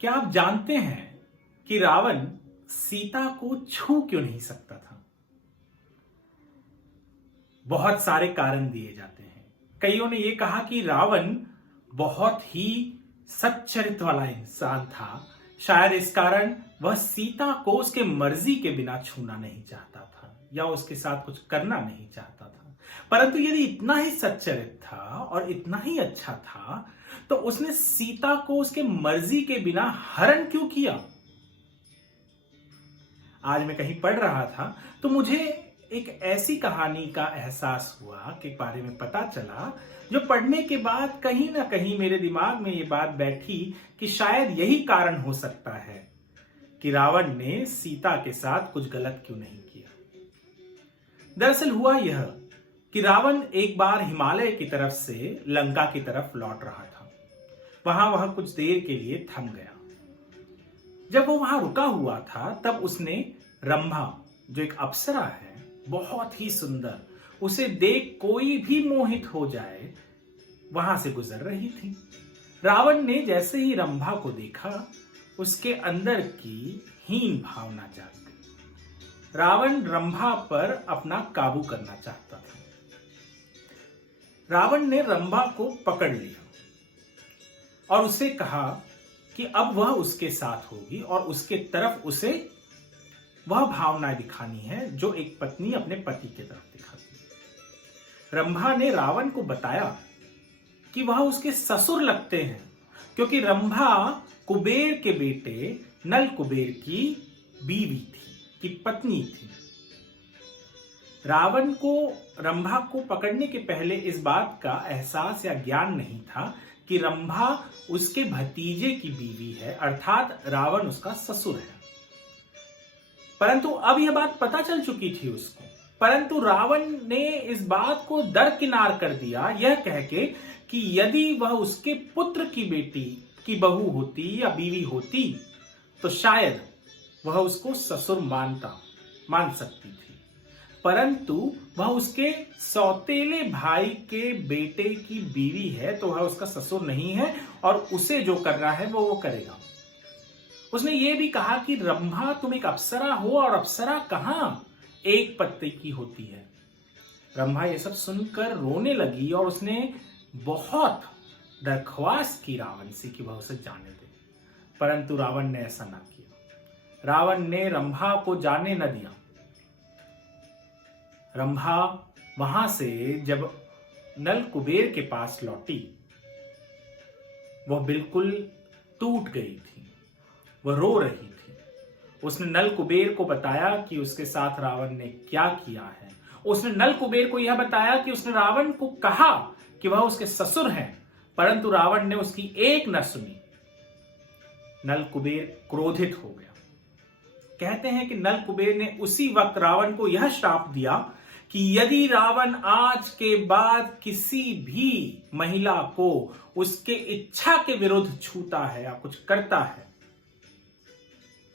क्या आप जानते हैं कि रावण सीता को छू क्यों नहीं सकता था? बहुत सारे कारण दिए जाते हैं। कईयों ने यह कहा कि रावण बहुत ही सच्चरित्र वाला इंसान था, शायद इस कारण वह सीता को उसके मर्जी के बिना छूना नहीं चाहता था या उसके साथ कुछ करना नहीं चाहता था। परंतु यदि इतना ही सच्चरित्र था और इतना ही अच्छा था तो उसने सीता को उसके मर्जी के बिना हरण क्यों किया? आज मैं कहीं पढ़ रहा था तो मुझे एक ऐसी कहानी का एहसास हुआ के बारे में पता चला, जो पढ़ने के बाद कहीं ना कहीं मेरे दिमाग में ये बात बैठी कि शायद यही कारण हो सकता है कि रावण ने सीता के साथ कुछ गलत क्यों नहीं किया। दरअसल हुआ यह कि रावण एक बार हिमालय की तरफ से लंका की तरफ लौट रहा था। वहां वह कुछ देर के लिए थम गया। जब वो वहां रुका हुआ था तब उसने रंभा, जो एक अप्सरा है, बहुत ही सुंदर, उसे देख कोई भी मोहित हो जाए, वहां से गुजर रही थी। रावण ने जैसे ही रंभा को देखा, उसके अंदर की हीन भावना जाग गई। रावण रंभा पर अपना काबू करना चाहता था। रावण ने रंभा को पकड़ लिया और उसे कहा कि अब वह उसके साथ होगी और उसके तरफ उसे वह भावना दिखानी है जो एक पत्नी अपने पति की तरफ दिखाती है। रंभा ने रावण को बताया कि वह उसके ससुर लगते हैं, क्योंकि रंभा कुबेर के बेटे नल कुबेर की बीवी थी, की पत्नी थी। रावण को रंभा को पकड़ने के पहले इस बात का एहसास या ज्ञान नहीं था कि रंभा उसके भतीजे की बीवी है, अर्थात रावण उसका ससुर है। परंतु अब यह बात पता चल चुकी थी उसको। परंतु रावण ने इस बात को दरकिनार कर दिया, यह कह के कि यदि वह उसके पुत्र की बेटी की बहू होती या बीवी होती तो शायद वह उसको ससुर मान सकती थी। परंतु वह उसके सौतेले भाई के बेटे की बीवी है तो वह उसका ससुर नहीं है और उसे जो करना है वो करेगा। उसने ये भी कहा कि रंभा, तुम एक अप्सरा हो और अप्सरा कहां एक पत्ते की होती है। रंभा ये सब सुनकर रोने लगी और उसने बहुत दरख्वास्त की रावण से कि वह उसे जाने दे, परंतु रावण ने ऐसा ना किया। रावण ने रंभा को जाने न दिया। रंभा वहां से जब नल कुबेर के पास लौटी, वह बिल्कुल टूट गई थी, वह रो रही थी। उसने नल कुबेर को बताया कि उसके साथ रावण ने क्या किया है। उसने नल कुबेर को यह बताया कि उसने रावण को कहा कि वह उसके ससुर हैं, परंतु रावण ने उसकी एक न सुनी। नल कुबेर क्रोधित हो गया। कहते हैं कि नल कुबेर ने उसी वक्त रावण को यह श्राप दिया कि यदि रावण आज के बाद किसी भी महिला को उसके इच्छा के विरुद्ध छूता है या कुछ करता है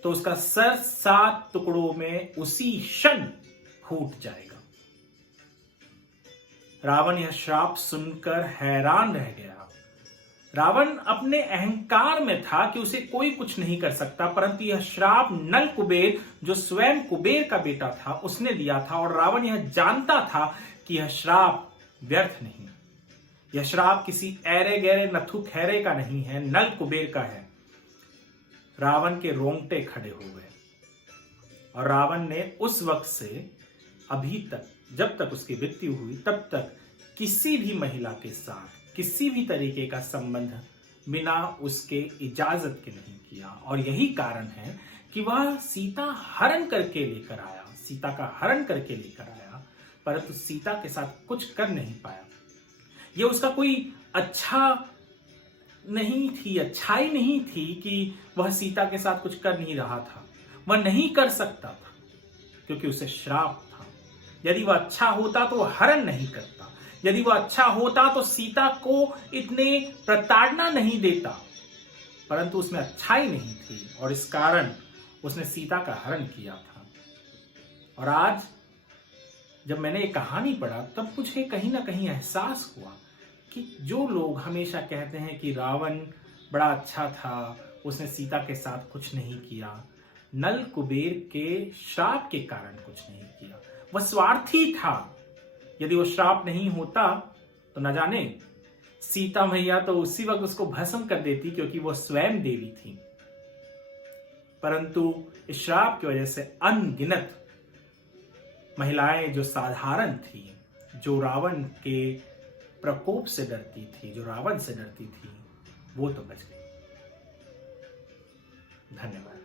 तो उसका सर 7 टुकड़ों में उसी क्षण फूट जाएगा। रावण यह श्राप सुनकर हैरान रह गया। रावण अपने अहंकार में था कि उसे कोई कुछ नहीं कर सकता, परंतु यह श्राप नल कुबेर, जो स्वयं कुबेर का बेटा था, उसने दिया था और रावण यह जानता था कि यह श्राप व्यर्थ नहीं। यह श्राप किसी ऐरे गहरे नथु खैरे का नहीं है, नल कुबेर का है। रावण के रोंगटे खड़े हो गए और रावण ने उस वक्त से अभी तक, जब तक उसकी मृत्यु हुई तब तक किसी भी महिला के साथ किसी भी तरीके का संबंध बिना उसके इजाजत के नहीं किया। और यही कारण है कि वह सीता हरण करके लेकर आया, सीता का हरण करके लेकर आया, परंतु सीता के साथ कुछ कर नहीं पाया। यह उसका कोई अच्छाई नहीं थी कि वह सीता के साथ कुछ कर नहीं रहा था। वह नहीं कर सकता था क्योंकि उसे श्राप था। यदि वह अच्छा होता तो वह हरण नहीं करता, यदि वह अच्छा होता तो सीता को इतने प्रताड़ना नहीं देता, परंतु उसमें अच्छाई नहीं थी और इस कारण उसने सीता का हरण किया था। और आज जब मैंने ये कहानी पढ़ा तब मुझे कहीं ना कहीं एहसास हुआ कि जो लोग हमेशा कहते हैं कि रावण बड़ा अच्छा था, उसने सीता के साथ कुछ नहीं किया, नल कुबेर के श्राप के कारण कुछ नहीं किया। वह स्वार्थी था। यदि वो श्राप नहीं होता तो न जाने सीता मैया तो उसी वक्त उसको भस्म कर देती, क्योंकि वो स्वयं देवी थी। परंतु इस श्राप की वजह से अनगिनत महिलाएं जो साधारण थी, जो रावण के प्रकोप से डरती थी, जो रावण से डरती थी, वो तो बच गई। धन्यवाद।